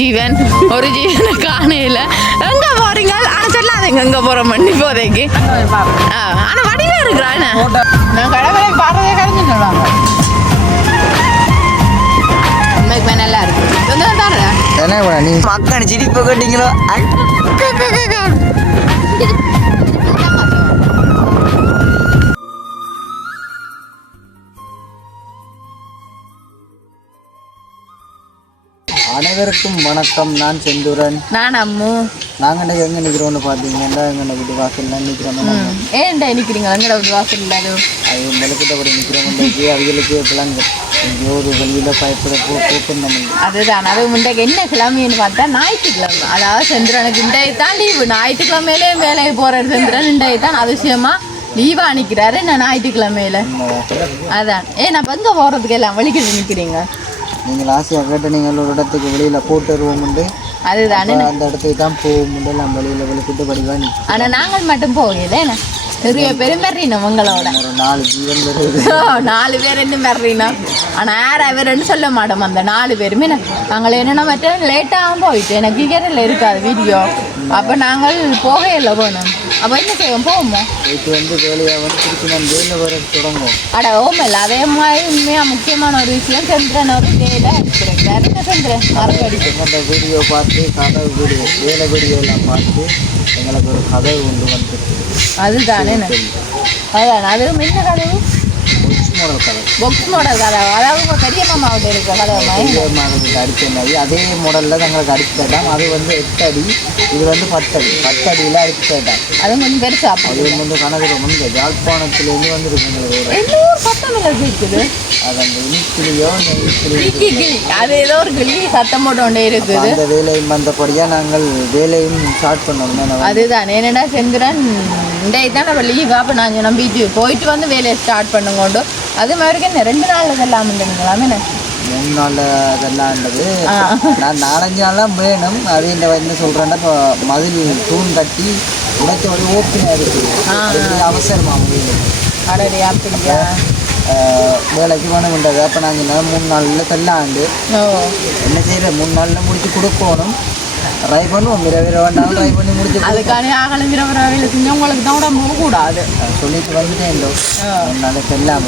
ஜீவன் ஒரு ஜீவனை காணையில எங்க போறீங்க? ஆனா சொல்லாதீங்க எங்க போறோம் பண்ணி போதைக்கு. ஆனா வடிவா இருக்கிறா என்ன நான் கடவுளை பாடுறதே கரைஞ்சு சொல்லுவாங்க. உண்மைக்கு நல்லா இருக்கு. நீ மக்கள் சிரிப்பு கட்டிங்களோ அனைவருக்கும் வணக்கம். நான் செந்தூரன். நான் அம்மு. நாங்கள் எங்கே நிற்கிறோன்னு பார்த்தீங்கன்னா எங்கள் வீட்டு வாசல்லாம் நிற்கிறோம். ஏன்டா நிற்கிறீங்க எங்கட வீட்டு வாசல் இல்லாது? அது மெலக்கிட்ட கூட நிற்கிறவங்களுக்கு அவங்களுக்கு பிள்ளைங்க எங்கேயோ ஒரு வழியில் பயப்பட போட்டு அதுதான். அது முண்டைக்கு என்ன கிழமைன்னு பார்த்தா ஞாயிற்றுக்கிழமை. அதாவது செந்திரனுக்கு இன்றைய தான் லீவு. ஞாயிற்றுக்கிழமையிலே வேலைக்கு போகிற செந்திரன் இன்றைய தான் அவசியமாக லீவா நிற்கிறாரு. நான் ஞாயிற்றுக்கிழமையில அதான். நான் எங்கே போகிறதுக்கு எல்லாம் வலிக்கிட்டு நிற்கிறீங்க? நீங்கள் ஆசையாக கேட்டு நீங்கள் ஒரு இடத்துக்கு வெளியில் போட்டு வருவோம்ண்டு அதுதானே அந்த இடத்துக்கு தான் போகும்போது நம்ம வெளியில் வெளிக்கிட்டு படிவாங்க. ஆனால் நாங்கள் மட்டும் போகல நிறைய பேரும் மெர்றினோம் உங்களோட. ஒரு 4 ஜீவன் வருது. 4 பேர் என்ன மெர்றினோம். ஆனால் யார் அவருன்னு சொல்ல மாட்டோம். அந்த 4 பேருமே நாங்கள் என்னென்ன மற்ற லேட்டாக போயிட்டு எனக்கு கிகரில் இருக்காது வீடியோ. அப்போ நாங்கள் போகையில் போகணும். அப்போ என்ன செய்வோம்? போவோமோ இப்போ வேலையாக திருப்பி நான் வேலை வர தொடங்கும். அட ஓமில்ல. அதே மாதிரி உண்மையாக முக்கியமான ஒரு விஷயம் செந்திரன் ஒரு வேலை இருக்கிறாரு. செந்திரன் மரப்படி அந்த வீடியோ பார்த்து கதவு வீடியோ வேலை வீடியோ எல்லாம் பார்த்து எங்களுக்கு ஒரு கதவு கொண்டு வந்துருக்கு. அதுதானே அதான். அது என்ன கதவு? பாக்ஸ் மாடல் கதவு. அதாவது பெரிய மாமாவோட இருக்க கதவு மாதிரி அடித்த மாதிரி அதே மாடலில் எங்களுக்கு அடிச்சு தட்டாம். அது 8 அடி, இது 10 அடி. 10 அடியில் அடிச்சு தட்டாம். அது கொஞ்சம் பெருசா. அது கணக்கு முன்பு யாழ்ப்பாணத்துலேருந்து வந்துருக்கு. சத்தம் இல்லை கேட்குது. அது அந்த இனிக்கிளியோ அது ஏதோ ஒரு கிளி சத்தம் போட்டு கொண்டே இருக்குது. அந்த வேலையும் வந்தபடியாக நாங்கள் வேலையும் ஸ்டார்ட் பண்ணணும். அதுதான். என்னடா செந்திரன் இன்றைய தான் நம்ம லீவ். அப்போ நாங்கள் நம்ம வீட்டுக்கு போயிட்டு வந்து வேலையை ஸ்டார்ட் பண்ணுங்கோண்டு. அது மாதிரி என்ன 2 நாள் இதெல்லாம் இல்லைங்களாமே? 3 நாள் இதெல்லாம் இருந்தது. நான் 4-5 நாள்லாம் வேணும். அது என்ன சொல்கிறேன்னா இப்போ மதில் தூண் கட்டி உடைச்ச ஒரு ஓப்பனாக இருக்குது. அவசரமாக வேணும். அடடே அப்படியா? வேலைக்கு வேணும்ன்றது. அப்போ நாங்கள் 3 நாளில் தெல்லாண்டு என்ன செய்கிற 3 நாளில் முடிச்சு கொடுக்கணும். ட்ரை பண்ணுவோம். வேண்டாம் ட்ரை பண்ணி முடிச்சு அதுக்கான ஆகலம் விரவில செஞ்சவங்களுக்கு தான் உடம்பு கூடாது சொல்லிட்டு வந்துட்டேன். 3 நாளைக்கு எல்லாம்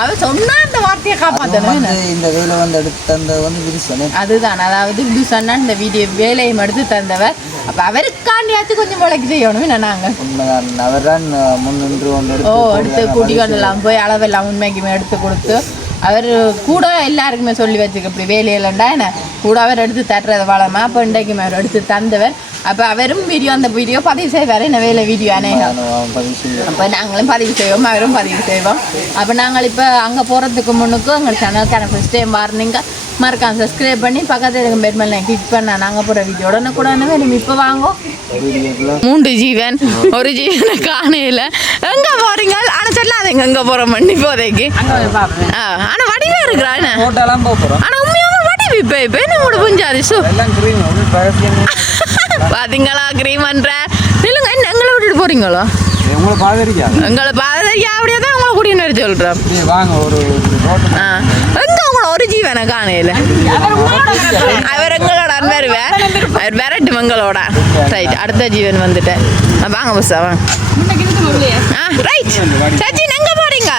அவ சொன்னா அந்த வார்த்தையை காப்பாற்றணும். இந்த வேலை எடுத்து தந்தது விரிசனே. அதுதான். அதாவது விரிசன்னா இந்த வீடியோ வேலையும் எடுத்து தந்தவர். அப்போ அவருக்காண்டியாச்சும் கொஞ்சம் விலைக்கு செய்யணும். நாங்கள் உண்மைதான். அவர் தான் முன்னின்று எடுத்து குடிகொண்டெல்லாம் போய் அளவெல்லாம் உண்மைக்குமே எடுத்து கொடுத்து அவர் கூட எல்லாருக்குமே சொல்லி வச்சுக்க இப்படி வேலையிலண்டா என்ன கூட அவர் எடுத்து தட்டுறது வளமா. அப்போ இன்றைக்குமே அவர் எடுத்து தந்தவர். அப்போ அவரும் வீடியோ அந்த வீடியோ பதிவு செய்வார். என்ன வேலை வீடியோ அநேகம். அப்போ நாங்களும் பதிவு செய்வோம், அவரும் பதிவு செய்வோம். அப்போ நாங்கள் இப்போ அங்கே போகிறதுக்கு முன்னுக்கு எங்கள் சேனலுக்கான ஃபஸ்ட் டைம் வார்னிங்க மறக்காம சப்ஸ்கிரைப் பண்ணி பக்கத்தில் இருக்க பெல் மேலே கிளிக் பண்ண நாங்கள் போகிற வீடியோ உடனே கூட வேணும். இப்போ வாங்கோ. 3 ஜீவன் ஒரு ஜீவனை காணையில் எங்கே போகிறீங்க? ஆனால் சொல்லாதீங்க எங்கே போகிறோம் பண்ணி போதைக்கு. ஆனால் வடிவாக இருக்கிறா என்ன? ஆனால் உண்மையாக வடிவு இப்போ இப்போ என்ன கூட புஞ்சாது சு பார்த்தீங்களா? க்ரீமன்ற இல்லைங்க. என்ன எங்களை விட்டுட்டு போகிறீங்களோ? எங்களை பாதரியா அப்படியே தான் உங்களை கூட்டின்னு சொல்கிறோம். எங்கே உங்களை ஒரு ஜீவனை காணையில் அவர் எங்களோட அன்பருவேன். அவர் விரட்டு எங்களோட. ரைட். அடுத்த ஜீவன் வந்துட்டேன். வாங்க பஸ்ஸா வாங்க. ரைட். சச்சின் எங்கே போகிறீங்க?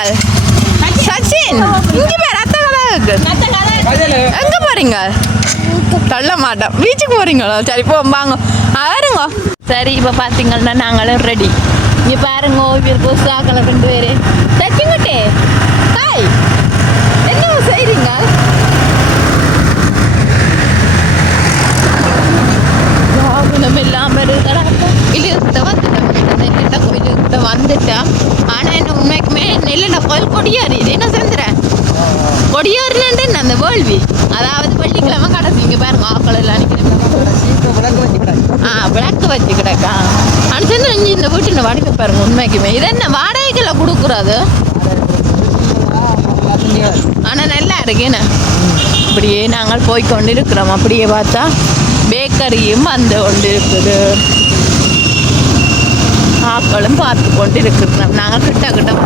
சச்சின் இங்கே பேர் அத்தை கதை இருக்கு. எங்கே போகிறீங்க? சொல்ல மாட்டோம். பீச்சுக்கு போகிறீங்களோ? சரி போ வாங்க. வருங்க. சரி இப்போ பார்த்தீங்கன்னா நாங்களும் ரெடி. இங்கே பாருங்க இவர் புதுசாக்களை 2 பேர். சச்சின்கிட்டே ஹாய் என்ன செய்கிறீங்க? நம்ம இல்லாமல் இழுத்த வந்துட்டோம். கோயிலுக்கிட்ட வந்துட்டோம். ஆனால் என்ன உண்மைக்குமே நெல்லின கோயில் கொடியாறு என்ன செஞ்சுறேன் கொடியாறுலன்ட்டு அந்த வேள்வி. அதாவது வெள்ளிக்கிழமை கடைசி இங்கே பாருங்க ஆக்கள் எல்லாம் விளக்கு வச்சு கிடக்கா. ஆனால் செஞ்சு இந்த வீட்டு வாடகை பாருங்க. உண்மைக்குமே இது என்ன வாடகைக்குள்ள கொடுக்குறது? ஆனால் நல்லா இருக்குன்னு அப்படியே நாங்கள் போய்கொண்டு இருக்கிறோம். அப்படியே பார்த்தா பேக்கரியும் வந்து கொண்டு இருக்குது. ஆக்களும் பார்த்து கொண்டு இருக்கிறோம். நாங்கள் கிட்ட வந்துட்டோம்.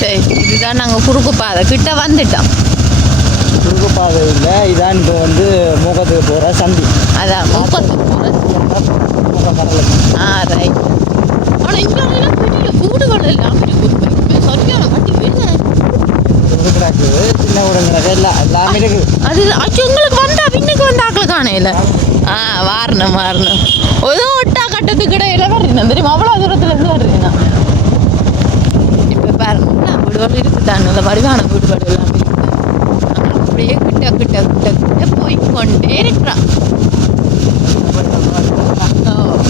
சரி இதுதான் நாங்கள் குறுக்கு பாதை கிட்ட வந்துட்டோம். குறுக்கு பாதை இல்லை, இதான் இப்போ வந்து முகத்துக்கு போகிற சந்தி. அதான் முப்பத்துக்கு ரைட். ஆனால் இங்கே பெரிய வீடுகள் எல்லாம் இருக்குது, சரியான வட்டி கிடக்குது, சின்ன கூட கிடக்கு, எல்லாமே இருக்குது. அது அச்சு உங்களுக்கு வந்தா பின்னுக்கு வந்தாக்கள் காணையில் வாரணும் ஏதோ ஒட்டா கட்டத்துக்கு இடையில வர்றீங்க தெரியுமா, அவ்வளோ தூரத்துலேருந்து வர்றீங்க. இப்போ பாருங்க வீடுகள் இருக்குதான், நல்ல வடிவான வீடுகள் எல்லாம் இருக்குது. அப்படியே கிட்ட கிட்ட கிட்ட கிட்ட போய்கொண்டே இருக்கிறான்.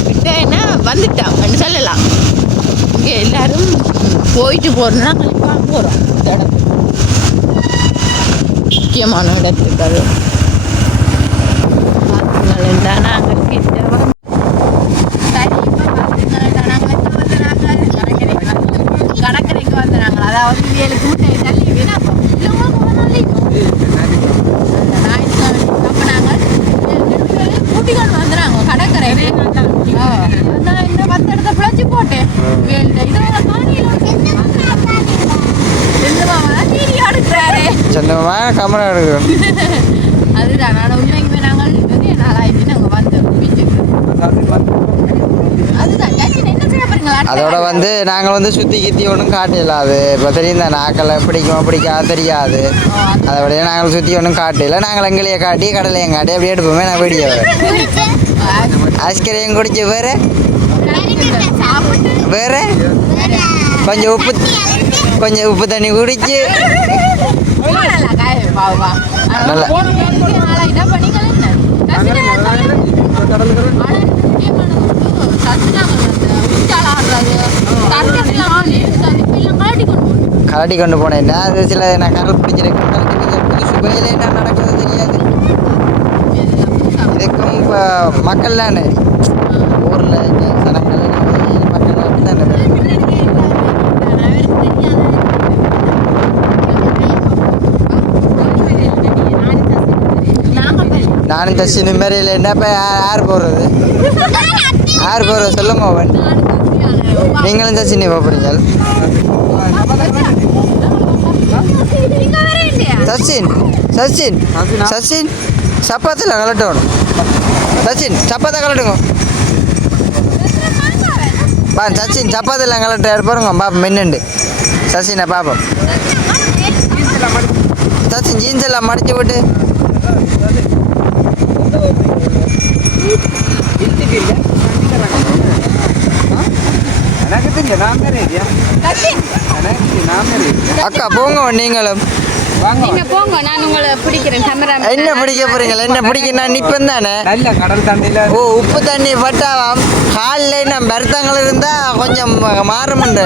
கிட்ட என்ன வந்துட்டான் சொல்லலாம். இங்கே எல்லாரும் போயிட்டு போறோம்னா கண்டிப்பாக போகிறோம். இந்த இடத்துக்கு முக்கியமான இடத்துக்கு அது நாங்கள் கடற்கரைக்கு வந்து நாங்கள் அதாவது வேலுக்கு முட்டை தள்ளி கூட்டிகள் வந்துடுறாங்க கடற்கரை. இன்னும் 10 இடத்த பிழைச்சி போட்டேன் வேல்ட இதோட எடுக்கிறாரு கேமரா எடுக்கிறோம். அதுதான் நான் உண்மைக்குமே நாங்கள் நிறைய நாளாயிடுச்சு நாங்கள் வந்து பீச்சுக்கு. அதுதான் என்ன செய்ய போறீங்களா? அதோட வந்து நாங்கள் வந்து சுற்றி கித்தி ஒன்றும் காட்டல. அது இப்போ தெரியும் தான், நாக்களை பிடிக்குமா பிடிக்காது தெரியாது. அதை விட நாங்கள் சுற்றி ஒன்றும் காட்டல. நாங்கள் எங்களையே காட்டி கடலையும் காட்டி அப்படியே எடுப்போமே. நான் வீடியோ ஐஸ்கிரீம் குடிச்சு வேறு வேறு கொஞ்சம் உப்பு தண்ணி குடிச்சு நல்லா கலட்டி கொண்டு போனேன். அது சில நான் கடல் பிடிச்சிருக்கேன். புதுசு வயலில் என்ன நடக்கிறது தெரியாது. இதுக்கும் இப்போ மக்கள் தானே ஊரில் சனங்கள் மக்கள் தானே. நானும் தச்சினு மாரியில் என்னப்போ யார் போடுறது சொல்லுங்க. அவன் நீங்களும் தச்சினி போகிறீங்க. சச்சின் சப்பாத்தில் கலட்டணும். சப்பாத்தை கலட்டுங்க. சச்சின் சப்பாத்தில் கலட்ட பாருங்க பாப்போம். மின்னுண்டு சச்சினை பார்ப்போம். சச்சின் ஜீன்ஸ் எல்லாம் மடிச்சு விட்டு அக்கா போங்க. நீங்களும் போங்க, நான் உங்களை பிடிக்கிறேன். என்ன பிடிக்க போறீங்களா? என்ன பிடிக்க நான் நிப்பேன் தானே. கடல் தண்ணியில உப்பு தண்ணி பட்டாவாம் காலில் நம்ம பெருத்தங்கள் இருந்தா கொஞ்சம் மாறுமுண்ட.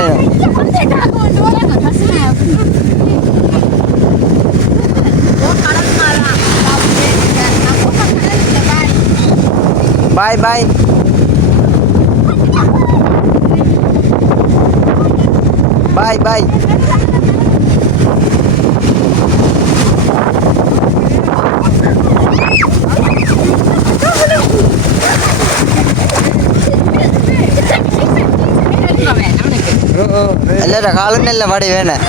பாய் பாய். பாய் பாய். எல்லாரும் காலம் நல்ல பாடி வேணும்.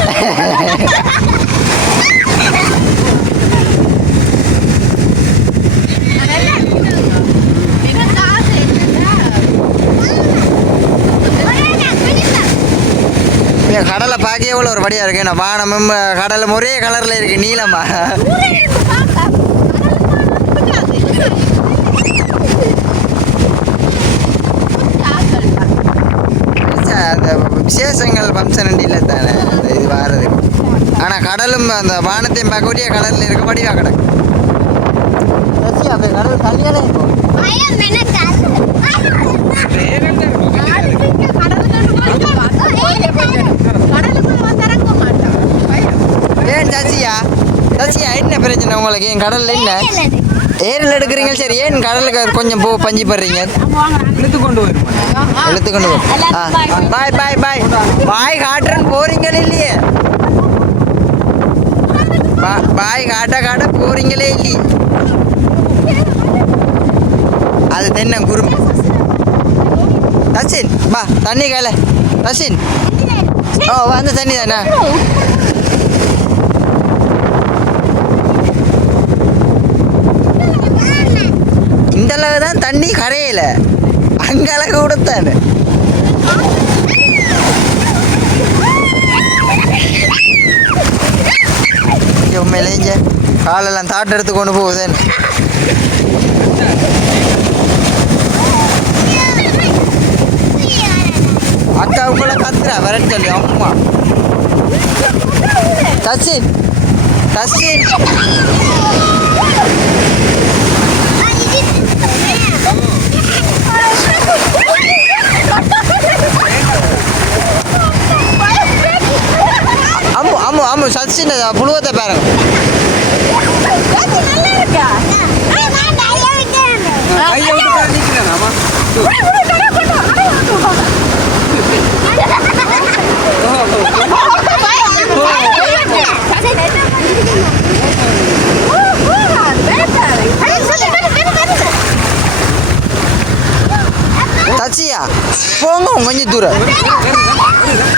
கடலை பார்க்க எவ்வளோ ஒரு படியாக இருக்கு. நான் வானமும் கடலும் ஒரே கலரில் இருக்கு, நீளமா. அந்த விசேஷங்கள் ஃபங்க்ஷன் இல்லை தானே அந்த இது வாரதுக்கு. ஆனால் கடலும் அந்த வானத்தையும் பார்க்கக்கூடிய கலரில் இருக்க படியாக கிடக்கு. கடல் கல்யாணம் இருக்கும். ஏன் சசியா என்ன பிரச்சனை உங்களுக்கு? என் கடலில் என்ன ஏரில் எடுக்கிறீங்க? சரி, ஏன் கடலுக்கு கொஞ்சம் பஞ்சு படுறீங்க? இழுத்து கொண்டு வரும். பாய் பாய் பாய். பாய் காட்டுறேன்னு போறீங்களே இல்லையே. பாய் காட்ட போறீங்களே இல்லையே. அது தென்ன குறும்பு. ரசின் பா தண்ணி கையில. ரசின் அந்த தண்ணி தானே. அளவு தான் தண்ணி கரையில அங்க அளவு கொடுத்தானு உண்மையிலேங்க காலெல்லாம் தாட்டு எடுத்து கொண்டு போகுதுன்னு அக்காவுக்குள்ள கத்துறா வரன்னு சொல்லி அம்மா சச்சின் சச்சின் அம்மு அம்மு அம்மு சச்சின் புழுவத்தை பாருங்க கையை விட்டு தான் நிற்கிறேன் தச்சியா போங்க கொஞ்சம் தூரம்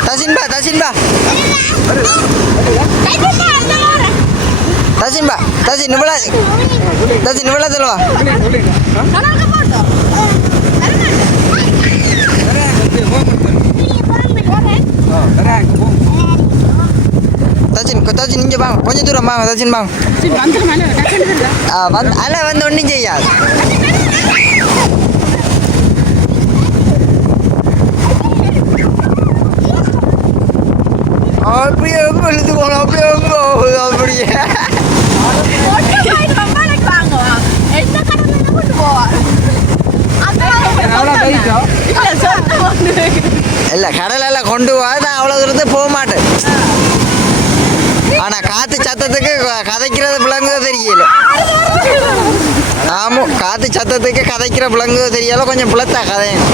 தச்சின்பா தச்சின்பா தச்சின்பா தச்சி நிபுலா தச்சி நிபுலா சொல்லுவா தச்சின் தச்சின் இங்கே வாங்க கொஞ்சம் தூரம் வாங்க தச்சின் வாங்க வந்து அல்ல வந்து ஒன்றும் செய்யாது அப்படியே எழுத்து போகணும் அப்படியே போகுது அப்படியே இல்லை கடலெல்லாம் கொண்டு போக நான் அவ்வளோ தூரத்தை போக மாட்டேன் ஆனால் காற்று சத்தத்துக்கு கதைக்கிறது விளங்குதோ தெரியல ஆமாம் காற்று சத்தத்துக்கு கதைக்கிற விளங்குதோ தெரியல கொஞ்சம் புலத்தா கதையும்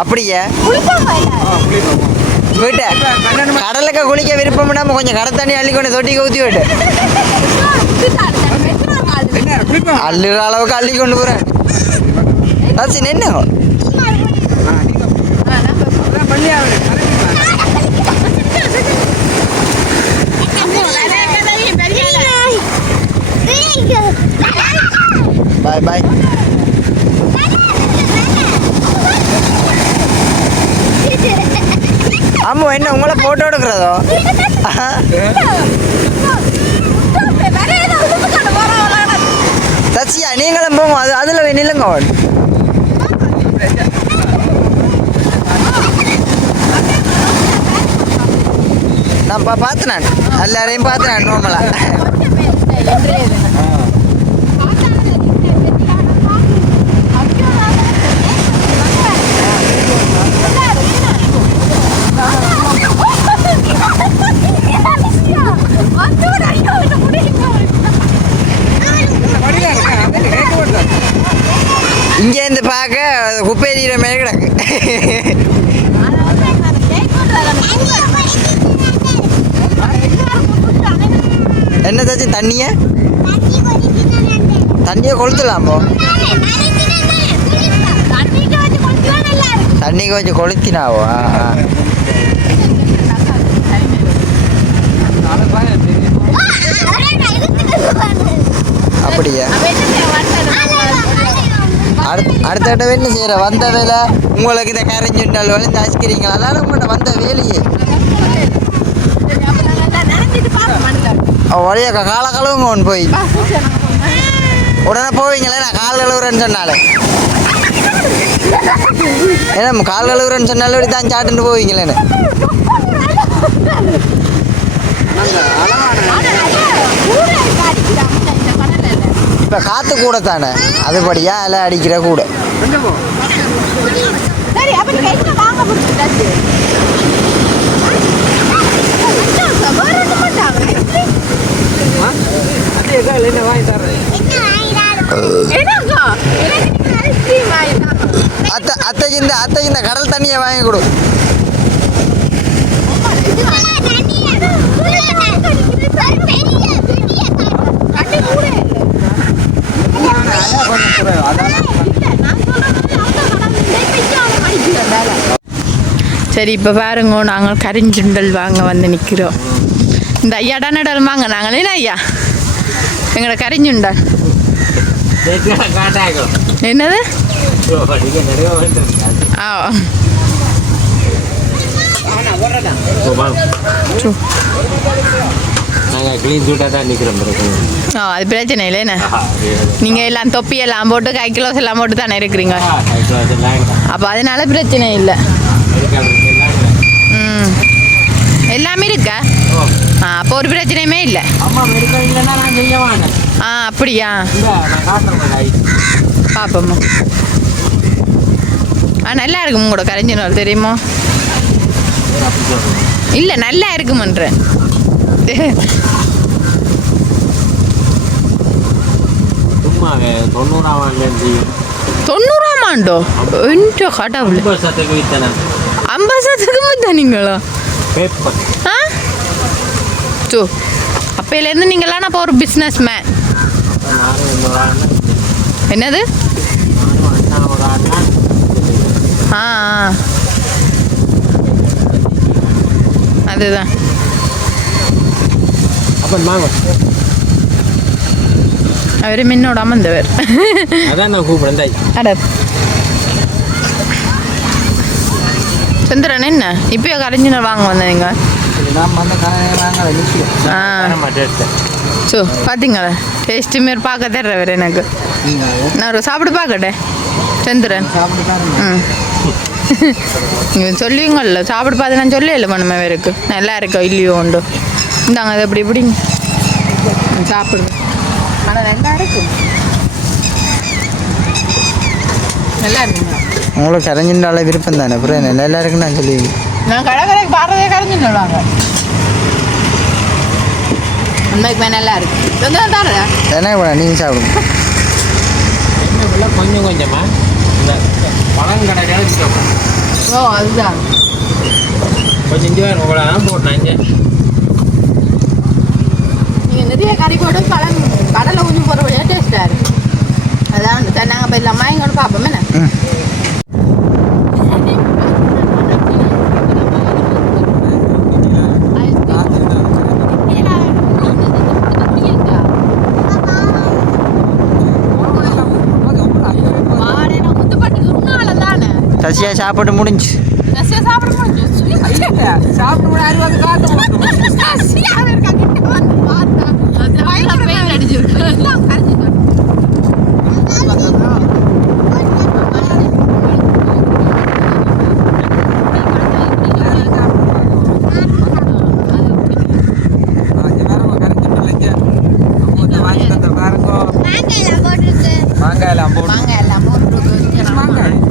அப்படியே போயிட்ட கடலுக்கு குளிக்க விருப்பம் இல்லாம கொஞ்சம் கடை தண்ணி அள்ளி கொண்டு தொட்டிக்கு ஊற்றி விட்டு அள்ளுற அளவுக்கு அள்ளி கொண்டு போறேன் என்ன பாய் பாய் அம்மா என்ன உங்களை போட்டோ எடுக்கிறதோ சச்சியா நீங்களும் போங்க அது அதில் நில்லுங்க நான் பார்த்தேன் நான் எல்லாரையும் பார்த்தேன் நான் நோமலா இங்கேருந்து பார்க்க குப்பேரியிற மேலே கிடக்கு என்ன தாச்சு தண்ணியை கொளுத்தலாமோ தண்ணிக்கு கொஞ்சம் கொளுத்தினாவோ அப்படியா அடுத்த தடவை என்ன செய்யற வந்த வேலை உங்களுக்கு இந்த கரைஞ்சுண்டால் வேலை இந்த ஐஸ்கிரீங்களா அதனால உங்கள்கிட்ட வந்த வேலையே வழியா காலக்கழுவுங்க ஒன்று போய் உடனே போவீங்களே நான் கால் கழுவுறேன்னு சொன்னாலே ஏன்னா கால் கழுவுறேன்னு சொன்னாலே இப்படி தான் சாட்டுன்னு போவீங்களேன்னு இப்போ காற்று கூட தானே அதுபடியா எல்லாம் அடிக்கிற கூட அத்தைக்கு இந்த கடல் தண்ணியை வாங்கி கொடு சரி இப்போ பாருங்க நாங்கள் கரிஞ்சுண்டல் வாங்க வந்து நிற்கிறோம் இந்த ஐயா டனடல் வாங்க நாங்களே ஐயா எங்களோட கரிஞ்சுண்டல் என்னது ஆ அது பிரச்சனை இல்லைண்ணே. நீங்கள் எல்லாம் தொப்பி எல்லாம் போட்டு கை கிலோஸ் எல்லாம் போட்டு தானே இருக்கிறீங்க, அப்போ அதனால பிரச்சனை இல்லை. ம் எல்லாமே இருக்கா? அப்போ ஒரு பிரச்சனையுமே இல்லை. அப்படியா? பாப்போம்மா. நல்லா இருக்கும் உங்களோட கரைஞ்சினால் தெரியுமா? இல்லை நல்லா இருக்குமன்றேன். 90ஆம் ஆண்டோ? என்ற கடவுள், 50 வித்தா நீங்களா? ஆ சோ அப்பையிலேருந்து நீங்களாம் அப்போ ஒரு பிஸ்னஸ் மேன். என்னது? ஆ அதுதான். அவர் மின்னோட அமர்ந்தவர். சந்திரன் என்ன இப்பயோ கரைஞ்சினர் வாங்க வந்தீங்க? ஸோ பார்த்தீங்களா டேஸ்ட்டு மாரி பார்க்க தர்றவர் எனக்கு. நான் ஒரு சாப்பிட்டு பார்க்கட்டேன் சந்திரன். ம் நீங்கள் சொல்லுவீங்கள்ல சாப்பிட்டு பார்த்து நான் சொல்லி இல்லை பண்ணுமே இருக்கு நல்லா இருக்கோ இல்லையோ உண்டு. இந்தாங்க அது எப்படி இப்படிங்க சாப்பிடுங்க. ஆனால் நல்லா இருக்கும், நல்லா இருக்குங்க. உங்களுக்கு கரைஞ்சினால விருப்பம் தானே, அப்புறம் நல்லா இருக்குன்னு நான் சொல்லுவீங்க. நான் கடற்கரைக்கு பாடுறதே கரைஞ்சின்னுவாங்க. உண்மைக்குமே நல்லா இருக்கு. என்ன நீங்கள் சாப்பிடுங்க. கொஞ்சம் கொஞ்சமா பழங்கடை. ஓ அதுதான் கொஞ்சம் போட்டேன். நீங்கள் நிறைய கறி போட்டு கடலை ஊற்றி போகிற வழியாக டேஸ்ட்டாக இருக்கு. அதான் சரி நாங்கள் போய் இல்லாமல் இங்கே பார்ப்போம். என்ன சசியா சாப்பிட்டு முடிஞ்சு.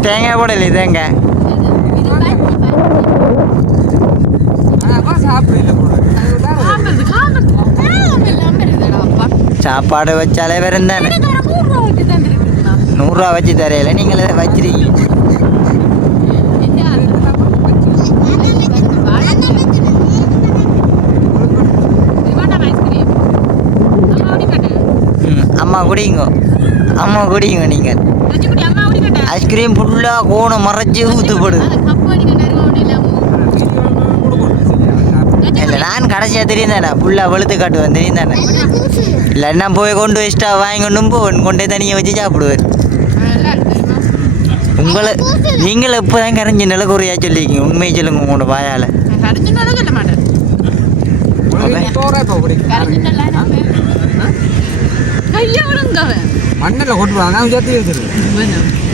தேங்காய் போடல தேங்காய் சாப்பாடு வச்சாலே வெறும் தானே. 100 ரூபா வச்சு தரையில நீங்கள் வச்சிருக்கீங்க. அம்மா குடிங்க, அம்மா குடிங்க. நீங்கள் ஐஸ்கிரீம் ஃபுல்லாக கோணம் மறைச்சி ஊற்றுப்படுது. இல்லை நான் கடைசியாக தெரியும் தானே, ஃபுல்லாக வெளுத்து காட்டுவேன் தெரியும் தானே. இல்லைன்னா போய் கொண்டு எக்ஸ்ட்ரா வாங்கி கொண்டே தனியாக வச்சு சாப்பிடுவேன். உங்களை நீங்கள் இப்போ தான் கரைஞ்சி நிலக்குறையா சொல்லியிருக்கீங்க. உண்மையை சொல்லுங்க உங்களோட வாயால். மண்ணில் கொட்டுவாங்க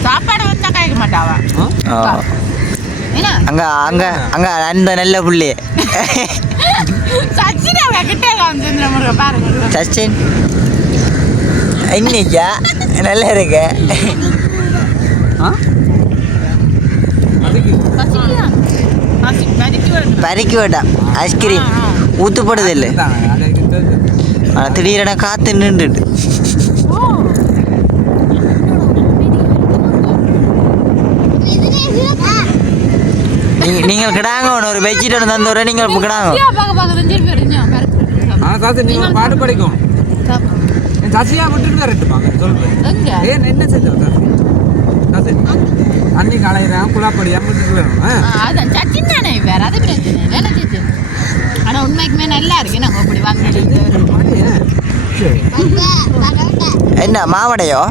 சாப்பாடு வந்தா கேட்க மாட்டாவா? அங்கே அங்கே அங்கே அந்த நல்ல புள்ளி சச்சின் இன்னைக்கா நல்லா இருக்க. பறிக்க வேண்டாம், ஐஸ்கிரீம் ஊற்றுப்படுது இல்லை. ஆனால் திடீரென காற்று நின்றுட்டு நீங்கள் கிடாங்க ஒரு வெஜிடேரியன் தந்துடுற நீங்கள் கிடாங்க. பாட்டு படிக்கும் சசியா விட்டுட்டு வரட்டுப்பாங்க சொல்றேன். ஏன் என்ன செஞ்சோம் அன்னைக்கு அலையிறேன் குழாப்படியா விட்டுட்டு வரணும். சச்சின் தானே வேற அது பிரச்சனை இல்லை. ஆனால் உண்மைக்குமே நல்லா இருக்கு. நாங்கள் அப்படி வாங்கிட்டு என்ன மாவடையோ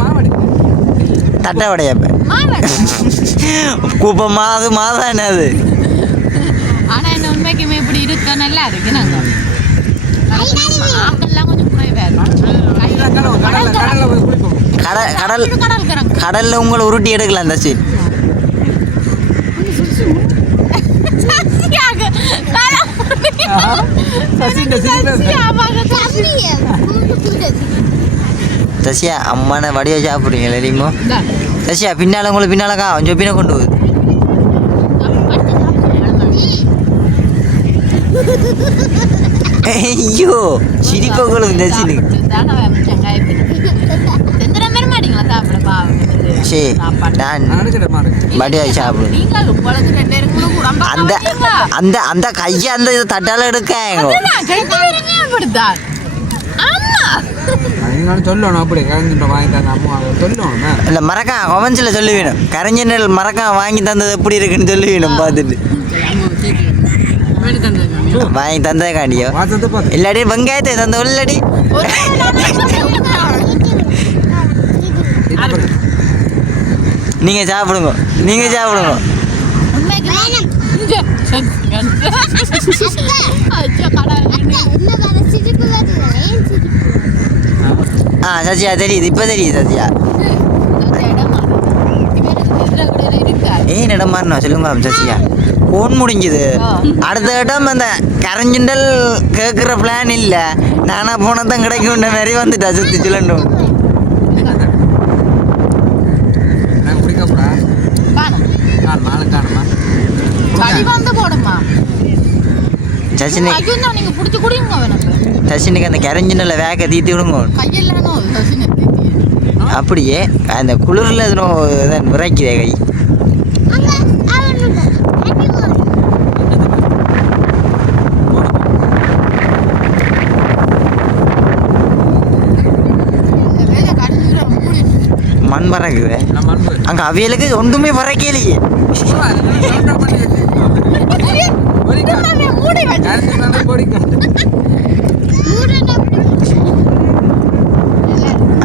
மாவடி தட்டை வடையா மாவடை. குப்பை மாதான் என்ன அது ஆனா என்ன உண்மைக்குமே இப்படி இருக்க நல்லா இருக்கு நாங்க ஆக்கெல்லாம் கொஞ்சம் குறைவா கடல்ல போய் குளிப்போம். கடல்ல உங்களை உருட்டி எடுக்கலாம் அந்த சீன் சசியா அம்மான வடிவா சாப்பிடுறீங்க தெரியுமோ சசியா பின்னால உங்களை பின்னாலக்கா கொஞ்சம் பின்ன கொண்டு போகுது ஐயோ சிரிப்ப உங்களுக்கு தசினு சரி நான் வடிவா சாப்பிடுவேன் அந்த அந்த அந்த கையை அந்த இது தட்டால எடுக்காங்க சொல்லணும் அப்படி கரைஞ்சிட்ட வாங்கி தந்த அம்மா சொல்லணும் இல்லை மறக்கா கொமன்ஸில் சொல்லி வேணும் கரைஞ்ச நெல் மறக்கா வாங்கி தந்தது எப்படி இருக்குன்னு சொல்லி வேணும் பார்த்துட்டு வாங்கி தந்ததே காண்டியோ இல்லாடி வெங்காயத்தை தந்த இல்லாடி நீங்கள் சாப்பிடுங்க நீங்கள் சாப்பிடுங்க ஆ சத்யா தெரியுது இப்போ தெரியுது சத்யா ஏன் இடம் மாறினா சொல்லுங்க சத்யா ஃபோன் முடிஞ்சுது அடுத்த இடம் அந்த கரைஞ்சுண்டல் கேட்குற பிளான் இல்லை நானா போனதான் கிடைக்கும்ன்ற மாதிரி வந்துட்டா சுற்றி சொல்லணும் சச்சினுக்கு அந்த கரைஞ்சினல வேக தீத்தி விடுங்க அப்படியே அந்த குளிரில் எதுவும் விரைக்குதே கை மண் பறக்குது அங்கே அவியலுக்கு ஒன்றுமே பறக்கலையே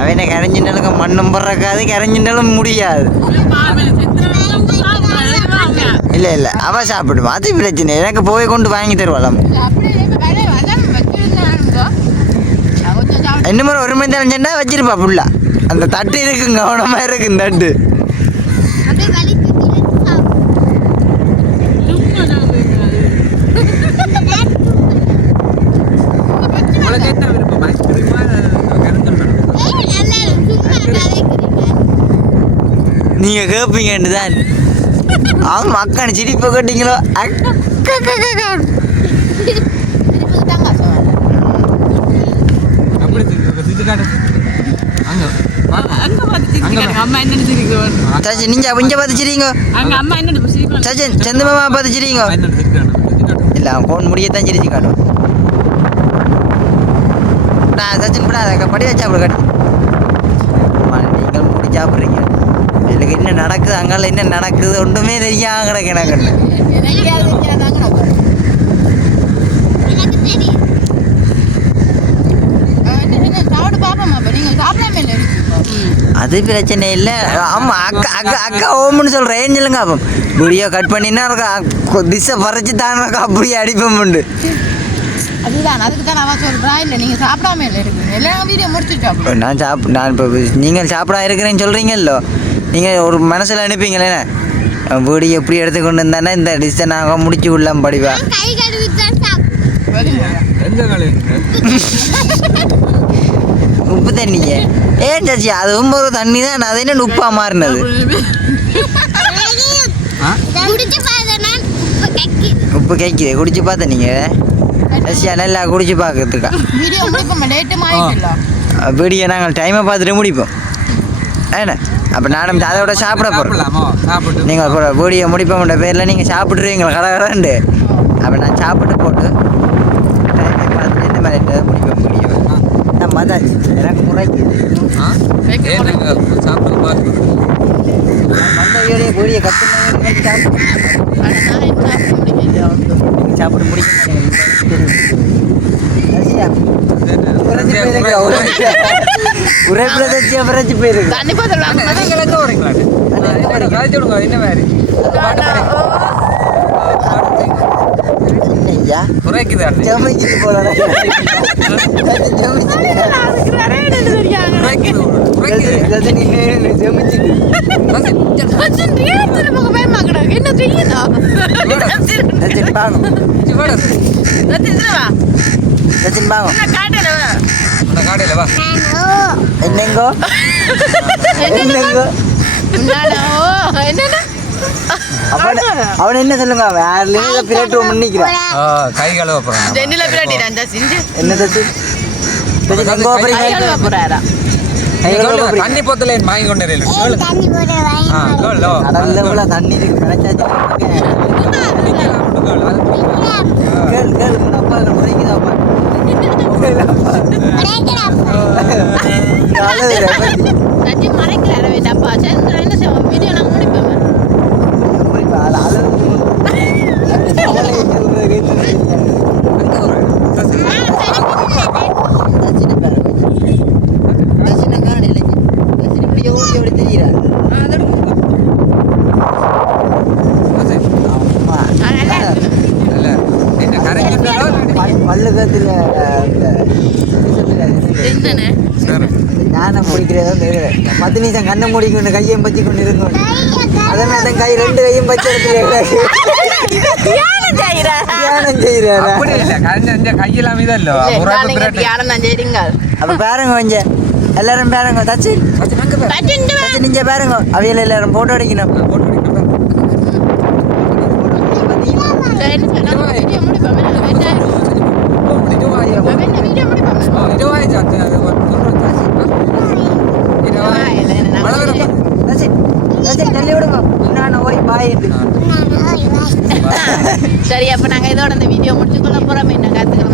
அவனை கரைஞ்சினாலும் மண்ணும் பறக்காது கரைஞ்சினாலும் முடியாது இல்லை இல்லை அவ சாப்பிடுவான் அது பிரச்சனை எனக்கு போய் கொண்டு வாங்கி தருவாளாம் இன்னும் ஒரு மணி நேரம் சென்றா வச்சிருப்பா ஃபுல்லா அந்த தட்டு இருக்குங்க கவனமா இருக்கு இந்த தட்டு நீங்க கேட்பீங்கன்னு தான் ஆமா அக்கானு சிரிப்பு கேட்டீங்களோ சச்சின் நீங்க இங்க பார்த்துச்சிரீங்க சச்சின் செந்து மாமா பார்த்துச்சிரீங்க இல்ல அவன் ஃபோன் முடியத்தான் சிரிச்சு காட்டும் சச்சின் விடாத படி வச்சா அப்படி காட்டு நீங்கள் முடி சாப்பிட்றீங்க எனக்கு என்ன நடக்குது அங்கால என்ன நடக்குது ஒன்றுமே தெரியாம கிடக்கு எனக்கு அது பிரச்சனை இல்லை ஆமாம் அக்கா அக்கா அக்கா ஓம்னு சொல்கிறேன் ஏன் சொல்லுங்க அப்போ வீடியோ கட் பண்ணினா திசை பறிச்சு தானே அப்படியே அடிப்போம் உண்டு அதுதான் அதுக்கு தான் அவன் சொல்கிறா இல்லை நீங்கள் சாப்பிடாம இல்லை இருக்கீங்க எல்லாம் வீடியோ முடிச்சுட்டு நான் இப்போ நீங்கள் சாப்பிடா இருக்கிறேன்னு சொல்கிறீங்கல்லோ நீங்கள் ஒரு மனசில் அனுப்பிங்களே வீடியோ எப்படி எடுத்துக்கொண்டு இருந்தானே இந்த டிஷ்ஷை நாங்கள் முடிச்சு விடலாம் படிப்பா உப்பு தண்ணிங்க ஏன் சாச்சி அதுவும் ஒரு தண்ணி தான் அது என்ன உப்பா மாறினது உப்பு கேட்குது குடிச்சு பார்த்தேன் நீங்கள் சசியா நல்லா குடிச்சு பார்க்கறதுக்கா வீடியோ நாங்கள் டைமை பார்த்துட்டு முடிப்போம் ஏண்ணே அப்போ நானும் அதோட சாப்பிட போகிறோம் நீங்கள் வீடியோ முடிப்போம்ன்ற பேரில் நீங்கள் சாப்பிட்ருவீங்க கடகடண்டு அப்போ நான் சாப்பிட்டு போட்டு டைமை பார்த்துட்டு இந்த மாதிரி முடிப்போம் வீடியோ நம்ம தான் எனக்கு முறைக்குது வீடியோ கட்டு சாப்பிட முடியும் உரைப்புல தச்சு பிரச்சு போயிருக்கு தண்ணி போத்தல் வாங்க நீங்க எங்க வரீங்களா காய்ச்சி விடுங்க என்ன மாதிரி ஐயா குறைக்குது ஜமிச்சிட்டு போல காடையில வா என்னங்கோ என்னங்கோ அவன் என்ன சொல்லுங்க வேற பிளேட் பண்ணிக்கிறான் கை கழுவ போறான் என்ன தச்சு தண்ணி போத்தல வாங்கி கொண்டு கடல்ல தண்ணி இருக்கு கிடைச்சாச்சு கேள் கேள் அப்பா முறைக்குதாப்பா பல்லுகத்துல ஞானம் முடிக்கிறதோ 10 நிமிஷம் கண்ணை மூடிக்கொண்டு கையையும் பற்றி கொண்டு இருக்கும் அதனால தான் கை 2 கையும் பச்சை இடத்துல அப்ப பாருங்க கொஞ்சம் எல்லாரும் பாருங்க தச்சு நீங்க பாருங்க அவையில எல்லாரும் போட்டோ அடிக்கணும் சரி அப்ப நாங்க இதோட இந்த வீடியோ முடிச்சுக்கொள்ள போறோம் என்ன கருத்துக்கள்